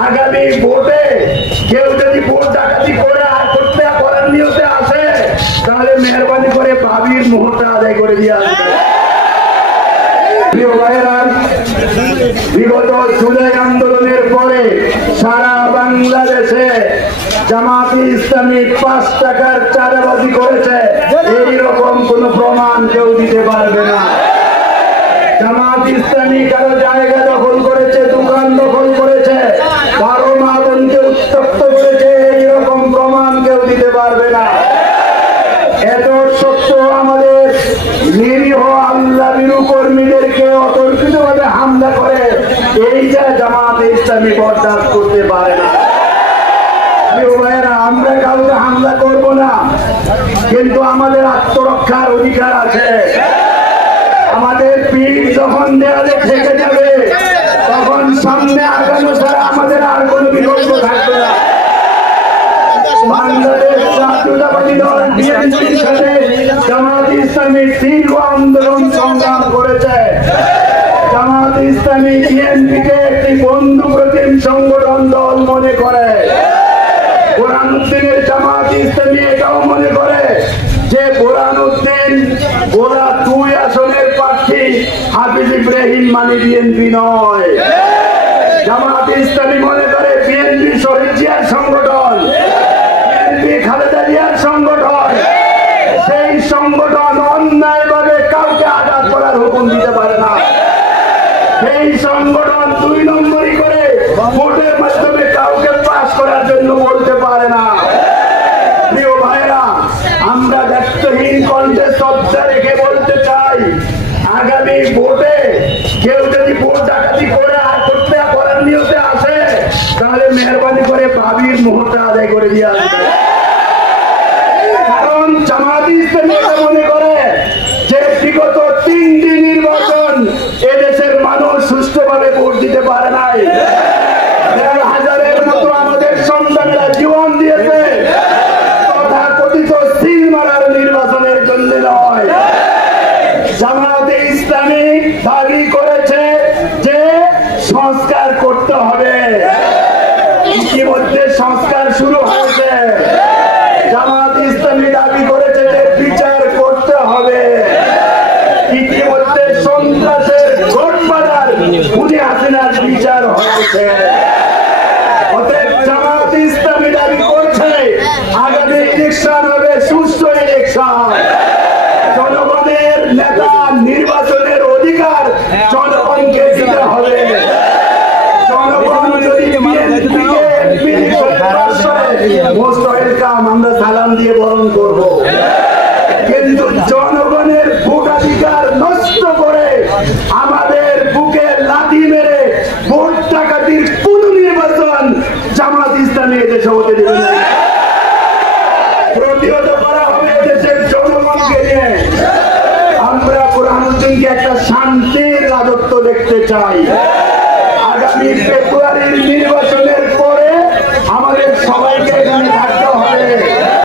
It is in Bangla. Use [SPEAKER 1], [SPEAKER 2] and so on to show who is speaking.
[SPEAKER 1] আগামী ভোটে কেউ যদি ভোট ডাকাতি করে আর করতে করার নিয়তে আসে, তাহলে মেহরবানি করে ভাবির মুহূর্তে আদায় করে দিয়ে আসবে। বিগত জুলাই আন্দোলনের পরে সারা বাংলাদেশে জামাতি ইসলামী পাঁচ টাকার চাঁদাবাজি করেছে এইরকম কোন প্রমাণ কেউ দিতে পারবে না জামাত ইসলামী জায়গা দখল করেছে, দোকান দখল করেছে। কারও মা উত্তপ্ত করেছে, এইরকম প্রমাণ কেউ দিতে পারবে না। এত সত্য আমাদের নিরীহ আল্লাহ বিরু কর্মীদেরকে অতর্কিত ভাবে হামলা করে, এই যে জামাত ইসলামী বরদাস্ত করতে পারে না। আমরা কাউকে হামলা করব না, কিন্তু আমাদের আত্মরক্ষার অধিকার আছে। ইসলামী দীর্ঘ আন্দোলন সংগ্রাম করেছে। জামাত ইসলামী বিএনপিকে একটি বন্ধু প্রতিম সংগঠন দল মনে করে। জামাত ইসলামী এটাও মনে করে যে কোরআন উদ্দিন দুই আসনের প্রার্থী হাফিজ ইব্রাহিম মানে বিএনপি নয়। জামাত ইসলামী মনে করে বিএনপি শহীদ জিয়ার সংগঠন। বিএনপি খালেদা সেই সংগঠন অন্যায়ভাবে কাউকে আঘাত করার হুকুম দিতে পারে না। সেই সংগঠন দুই নম্বরই করে ভোটের মাধ্যমে কাউকে পাশ করার জন্য বলতে পারে না। মেহরবানি করে ভাবির মুহূর্তে আদায় করে দিয়ে আসবে কারণ জামাতি ইসলামী এটা মনে করে যে বিগত তিনটি নির্বাচন এদেশের মানুষ সুষ্ঠুভাবে ভোট দিতে পারে নাই দেড় যে সংস্কার করতে হবে। সংস্কার শুরু হয়েছে জামাত ইসলামী দাবি করেছে যে বিচার করতে হবে ইতিমধ্যে সন্ত্রাসের ঘটবাদার আপনার বিচার হয়েছে অতএব জামাত ইসলামী দাবি করছে আগামী ইলেকশন হবে সুস্থ ইলেকশন জনগণের নেতা নির্বাচনের অধিকার জনগণকে দিতে হবে জনগণ যদি বিএনপিকে এমপি হিসেবে পাস করে, most welcome, আমরা সালাম দিয়ে বরণ করব কিন্তু জনগণের ভোটাধিকার নষ্ট করে আমাদের বুকে লাথি মেরে ভোট ডাকাতির কোন নির্বাচন জামাত ইসলামী এদেশে হতে দেবে করা হবে আমরা কোরআনুদ্দিনকে একটা শান্তির রাজত্ব দেখতে চাই। আগামী ফেব্রুয়ারির